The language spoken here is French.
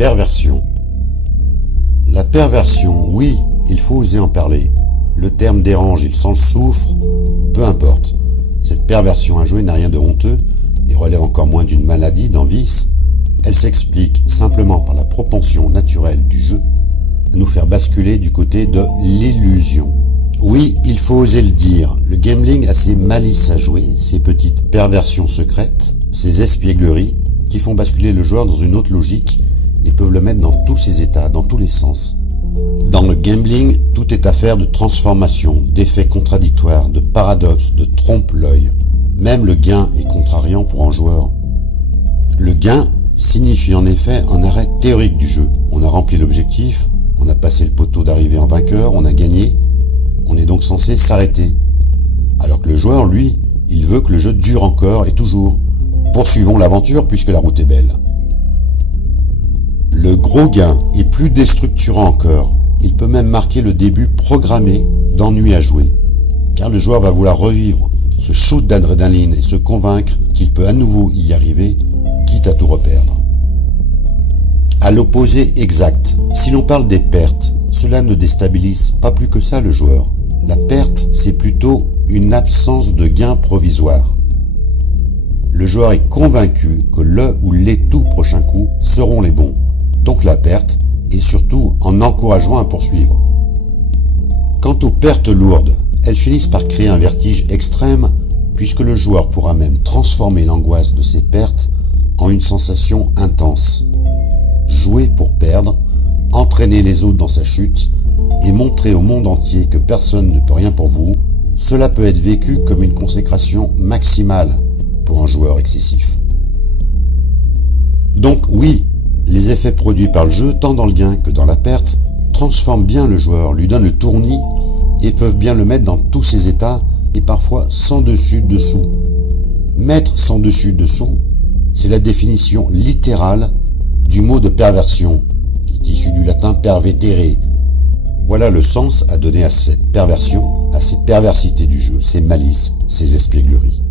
Perversion. La perversion, oui, il faut oser en parler. Le terme dérange, il sent le soufre, peu importe. Cette perversion à jouer n'a rien de honteux et relève encore moins d'une maladie, d'un vice. Elle s'explique simplement par la propension naturelle du jeu à nous faire basculer du côté de l'illusion. Oui, il faut oser le dire, le gambling a ses malices à jouer, ses petites perversions secrètes, ses espiègleries qui font basculer le joueur dans une autre logique et peuvent le mettre dans tous ses états, dans tous les sens. Dans le gambling, tout est affaire de transformation, d'effets contradictoires, de paradoxes, de trompe-l'œil. Même le gain est contrariant pour un joueur. Le gain signifie en effet un arrêt théorique du jeu. On a rempli l'objectif, on a passé le poteau d'arrivée en vainqueur, on a gagné, on est donc censé s'arrêter. Alors que le joueur, lui, il veut que le jeu dure encore et toujours. Poursuivons l'aventure puisque la route est belle. Le gros gain est plus déstructurant encore. Il peut même marquer le début programmé d'ennui à jouer. Car le joueur va vouloir revivre ce shoot d'adrénaline et se convaincre qu'il peut à nouveau y arriver, quitte à tout reperdre. À l'opposé exact, si l'on parle des pertes, cela ne déstabilise pas plus que ça le joueur. La perte, c'est plutôt une absence de gain provisoire. Le joueur est convaincu que le ou les tout prochains coups seront les bons, donc la perte, et surtout en encourageant à poursuivre. Quant aux pertes lourdes, elles finissent par créer un vertige extrême, puisque le joueur pourra même transformer l'angoisse de ces pertes en une sensation intense. Jouer pour perdre, entraîner les autres dans sa chute, et montrer au monde entier que personne ne peut rien pour vous, cela peut être vécu comme une consécration maximale pour un joueur excessif. Donc oui, les effets produits par le jeu, tant dans le gain que dans la perte, transforment bien le joueur, lui donnent le tournis et peuvent bien le mettre dans tous ses états et parfois sans dessus-dessous. Mettre sans dessus-dessous, c'est la définition littérale du mot de perversion, qui est issu du latin pervetere. Voilà le sens à donner à cette perversion, à ces perversités du jeu, ces malices, ces espiègleries.